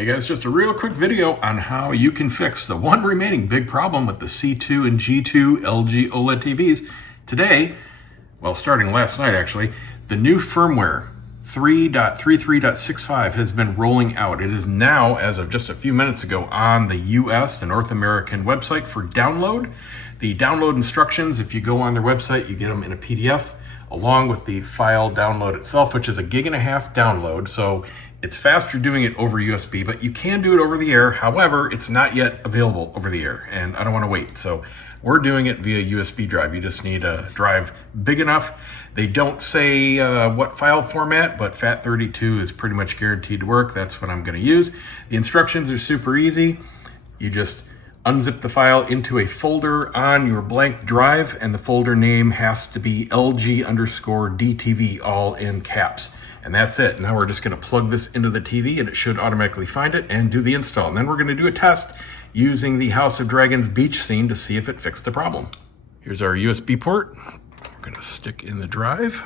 Hey guys, just a real quick video on how you can fix the one remaining big problem with the C2 and G2 LG OLED TVs. Today, well starting last night actually, the new firmware 3.33.65 has been rolling out. It is now, as of just a few minutes ago, on the US, the North American website for download. The download instructions, if you go on their website, you get them in a PDF along with the file download itself, which is a 1.5 gig download. So it's faster doing it over USB, but you can do it over the air. However, it's not yet available over the air, and I don't want to wait. So we're doing it via USB drive. You just need a drive big enough. They don't say what file format, but FAT32 is pretty much guaranteed to work. That's what I'm going to use. The instructions are super easy. You just unzip the file into a folder on your blank drive, and the folder name has to be LG_DTV, all in caps. And that's it. Now we're just going to plug this into the TV and it should automatically find it and do the install. And then we're going to do a test using the House of Dragons beach scene to see if it fixed the problem. Here's our USB port. We're going to stick in the drive.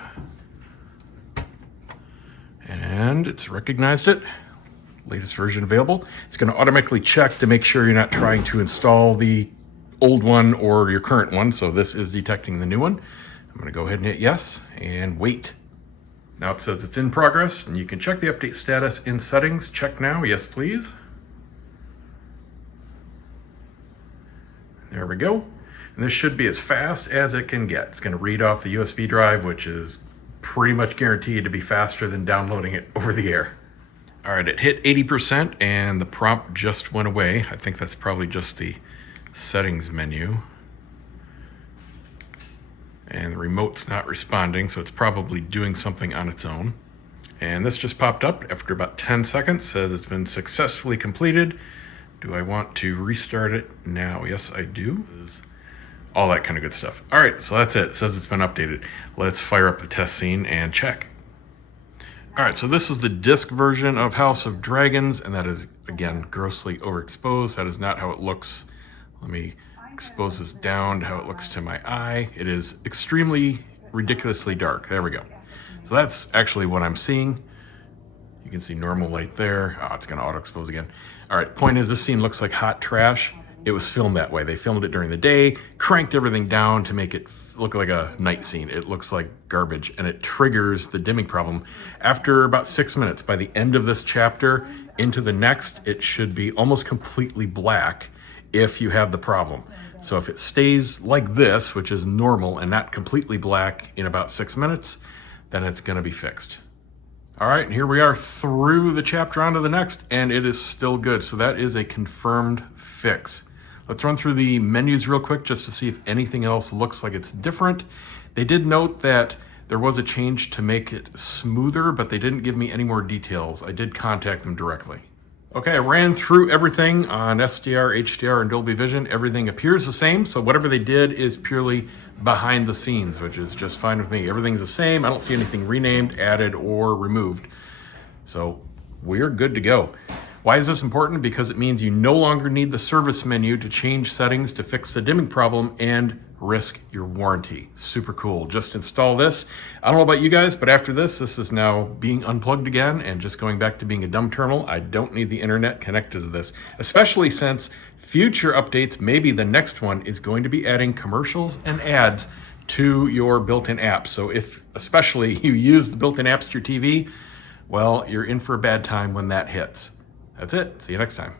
And it's recognized it. Latest version available. It's going to automatically check to make sure you're not trying to install the old one or your current one. So this is detecting the new one. I'm going to go ahead and hit yes and wait. Now it says it's in progress, and you can check the update status in settings. Check now, yes please. There we go. And this should be as fast as it can get. It's going to read off the USB drive, which is pretty much guaranteed to be faster than downloading it over the air. All right, it hit 80% and the prompt just went away. I think that's probably just the settings menu. And the remote's not responding, so it's probably doing something on its own. And this just popped up after about 10 seconds, says it's been successfully completed. Do I want to restart it now? Yes, I do. All that kind of good stuff. All right, so that's it. It says it's been updated. Let's fire up the test scene and check. All right, so this is the disc version of House of Dragons, and that is, again, grossly overexposed. That is not how it looks. Let me expose this down to how it looks to my eye. It is extremely, ridiculously dark. There we go. So that's actually what I'm seeing. You can see normal light there. Oh, it's going to auto expose again. All right, point is, this scene looks like hot trash. It was filmed that way. They filmed it during the day, cranked everything down to make it look like a night scene. It looks like garbage, and it triggers the dimming problem after about 6 minutes. By the end of this chapter into the next, it should be almost completely black if you have the problem. So if it stays like this, which is normal and not completely black in about 6 minutes, then it's going to be fixed. All right, and here we are through the chapter onto the next, and it is still good. So that is a confirmed fix. Let's run through the menus real quick just to see if anything else looks like it's different. They did note that there was a change to make it smoother, but they didn't give me any more details. I did contact them directly. Okay, I ran through everything on SDR, HDR, and Dolby Vision. Everything appears the same, so whatever they did is purely behind the scenes, which is just fine with me. Everything's the same. I don't see anything renamed, added, or removed. So we're good to go. Why is this important? Because it means you no longer need the service menu to change settings to fix the dimming problem and risk your warranty. Super cool. Just install this. I don't know about you guys, but after this is now being unplugged again and just going back to being a dumb terminal. I don't need the internet connected to this, especially since future updates, maybe the next one, is going to be adding commercials and ads to your built-in apps. So if especially you use the built-in apps to your TV, well, you're in for a bad time when that hits. That's it. See you next time.